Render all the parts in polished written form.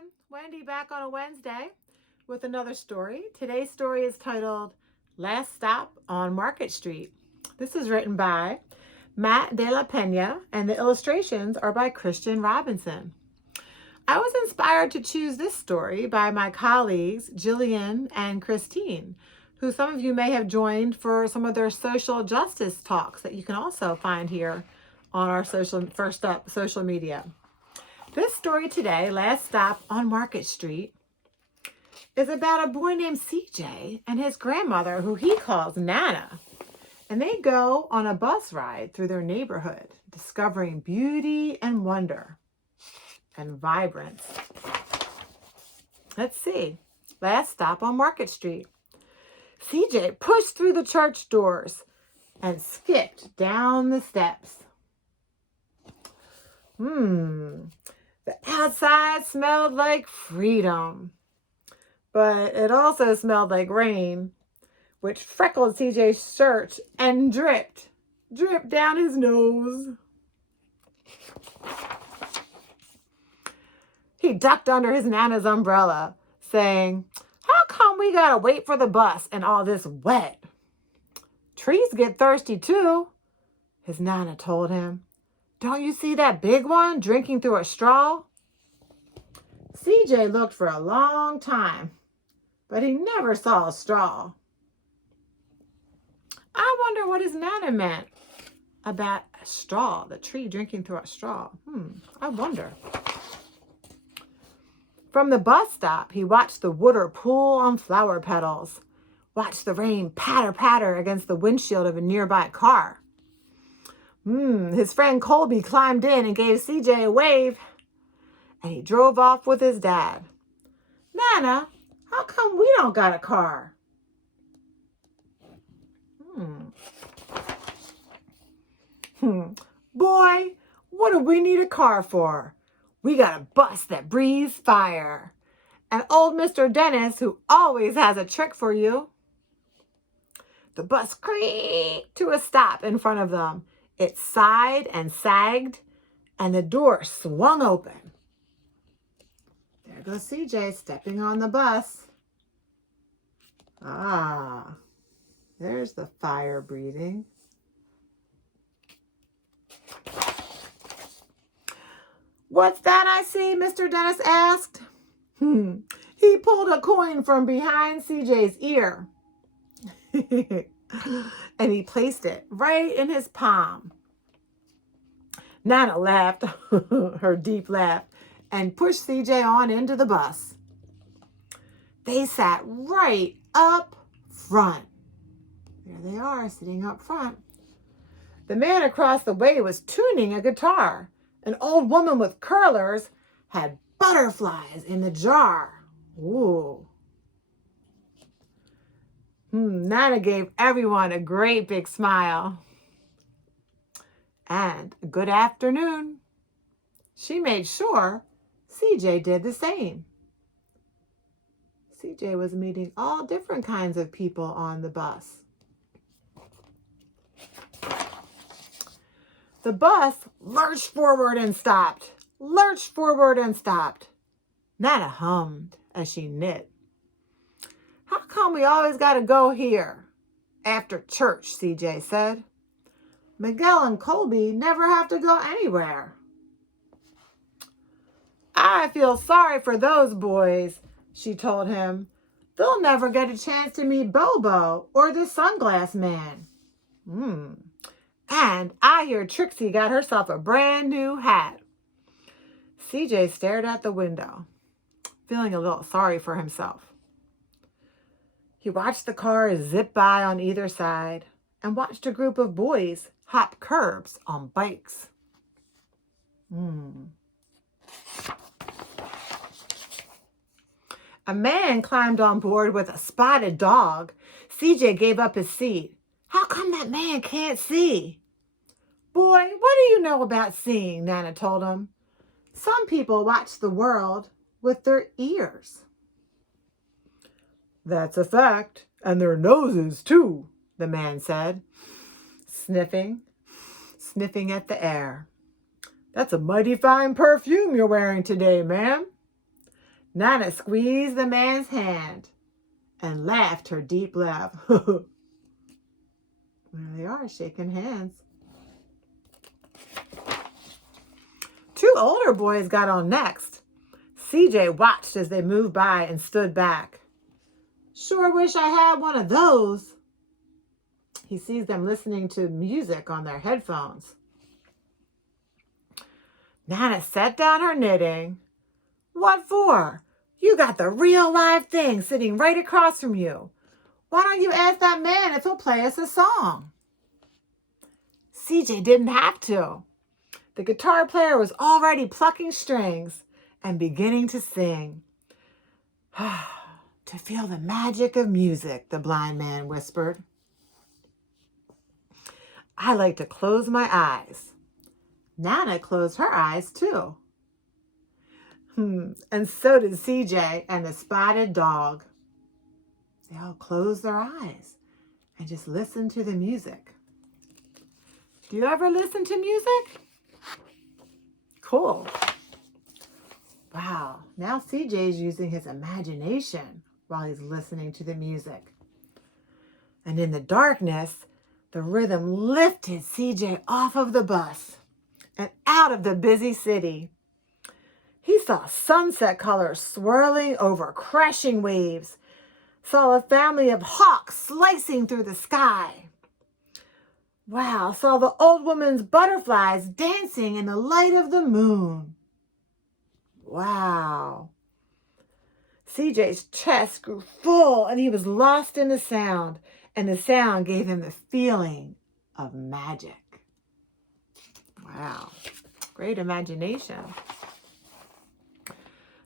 everyone. Wendy back on a Wednesday with another story. Today's story is titled Last Stop on Market Street. This is written by Matt De La Pena and the illustrations are by Christian Robinson. I was inspired to choose this story by my colleagues Jillian and Christine, who some of you may have joined for some of their social justice talks that you can also find here on our First Up social media. This story today, Last Stop on Market Street, is about a boy named CJ and his grandmother, who he calls Nana. And they go on a bus ride through their neighborhood, discovering beauty and wonder and vibrance. Let's see. Last stop on Market Street. CJ pushed through the church doors and skipped down the steps. The outside smelled like freedom, but it also smelled like rain, which freckled CJ's shirt and dripped down his nose. He ducked under his Nana's umbrella, saying, "How come we gotta wait for the bus and all this wet?" "Trees get thirsty too," his Nana told him. "Don't you see that big one drinking through a straw?" CJ looked for a long time, but he never saw a straw. I wonder what his Nana meant about a straw, the tree drinking through a straw. I wonder. From the bus stop, he watched the water pool on flower petals, watched the rain patter, patter against the windshield of a nearby car. His friend Colby climbed in and gave CJ a wave, and he drove off with his dad. "Nana, how come we don't got a car?" "Boy, what do we need a car for? We got a bus that breathes fire. And old Mr. Dennis, who always has a trick for you." The bus creaked to a stop in front of them. It sighed and sagged, and the door swung open. There goes CJ stepping on the bus. There's the fire breathing. "What's that I see?" Mr. Dennis asked. He pulled a coin from behind CJ's ear. And he placed it right in his palm. Nana laughed, her deep laugh, and pushed CJ on into the bus. They sat right up front. There they are, sitting up front. The man across the way was tuning a guitar. An old woman with curlers had butterflies in the jar. Ooh. Nana gave everyone a great big smile. And good afternoon. She made sure CJ did the same. CJ was meeting all different kinds of people on the bus. The bus lurched forward and stopped. Nana hummed as she knit. "How come we always got to go here after church?" CJ said. "Miguel and Colby never have to go anywhere." "I feel sorry for those boys," she told him. "They'll never get a chance to meet Bobo or the sunglass man. And I hear Trixie got herself a brand new hat." CJ stared out the window, feeling a little sorry for himself. He watched the cars zip by on either side and watched a group of boys hop curbs on bikes. A man climbed on board with a spotted dog. CJ gave up his seat. "How come that man can't see?" "Boy, what do you know about seeing?" Nana told him. "Some people watch the world with their ears." "That's a fact, and their noses too," the man said, sniffing at the air. "That's a mighty fine perfume you're wearing today, ma'am." Nana squeezed the man's hand and laughed her deep laugh. There they are, shaking hands. Two older boys got on next. CJ watched as they moved by and stood back. Sure wish I had one of those. He sees them listening to music on their headphones. Nana set down her knitting. What for? You got the real live thing sitting right across from you. Why don't you ask that man if he'll play us a song? CJ didn't have to. The guitar player was already plucking strings and beginning to sing. To feel the magic of music, the blind man whispered. I like to close my eyes. Nana closed her eyes too. And so did CJ and the spotted dog. They all closed their eyes and just listened to the music. Do you ever listen to music? Cool. Wow, now CJ's using his imagination while he's listening to the music. And in the darkness, the rhythm lifted CJ off of the bus and out of the busy city. He saw sunset colors swirling over crashing waves, saw a family of hawks slicing through the sky. Wow, saw the old woman's butterflies dancing in the light of the moon. Wow. CJ's chest grew full and he was lost in the sound, and the sound gave him the feeling of magic. Wow, great imagination.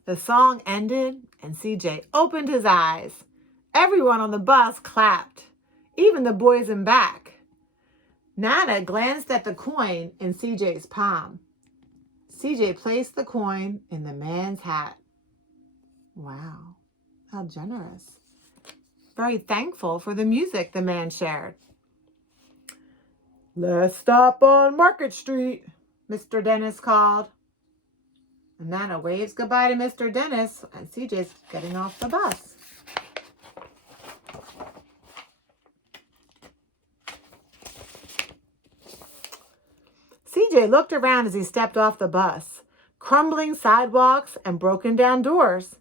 The song ended and CJ opened his eyes. Everyone on the bus clapped, even the boys in back. Nana glanced at the coin in CJ's palm. CJ placed the coin in the man's hat. Wow, how generous. Very thankful for the music the man shared. Let's stop on Market Street, Mr. Dennis called. And Nana waves goodbye to Mr. Dennis, and CJ's getting off the bus. CJ looked around as he stepped off the bus. Crumbling sidewalks and broken down doors,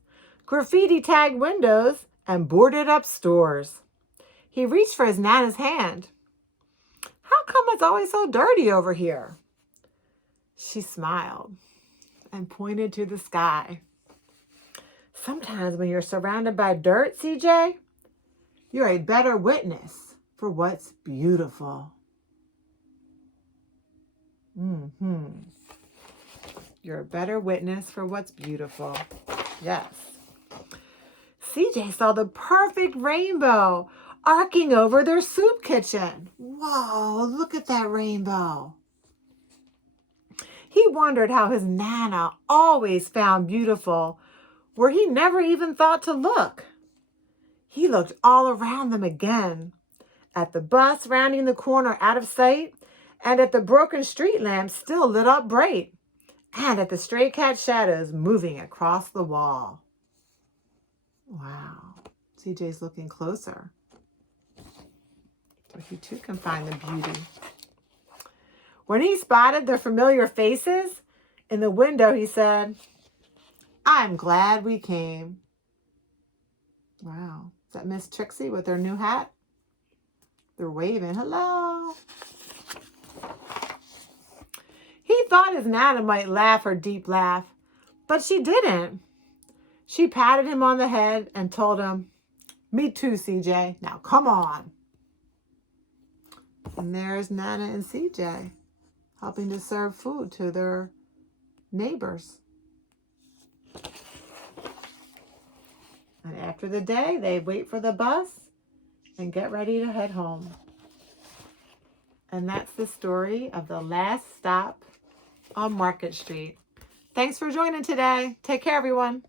graffiti-tagged windows and boarded up stores. He reached for his Nana's hand. How come it's always so dirty over here? She smiled and pointed to the sky. Sometimes when you're surrounded by dirt, CJ, you're a better witness for what's beautiful. You're a better witness for what's beautiful. Yes. CJ saw the perfect rainbow arcing over their soup kitchen. Whoa, look at that rainbow. He wondered how his Nana always found beautiful where he never even thought to look. He looked all around them again, at the bus rounding the corner out of sight, and at the broken street lamps still lit up bright, and at the stray cat shadows moving across the wall. Wow, CJ's looking closer, so he too can find the beauty. When he spotted the familiar faces in the window, he said, I'm glad we came. Wow, is that Miss Trixie with her new hat? They're waving, hello. He thought his Nana might laugh her deep laugh, but she didn't. She patted him on the head and told him, me too, CJ. Now come on. And there's Nana and CJ helping to serve food to their neighbors. And after the day, they wait for the bus and get ready to head home. And that's the story of the last stop on Market Street. Thanks for joining today. Take care, everyone.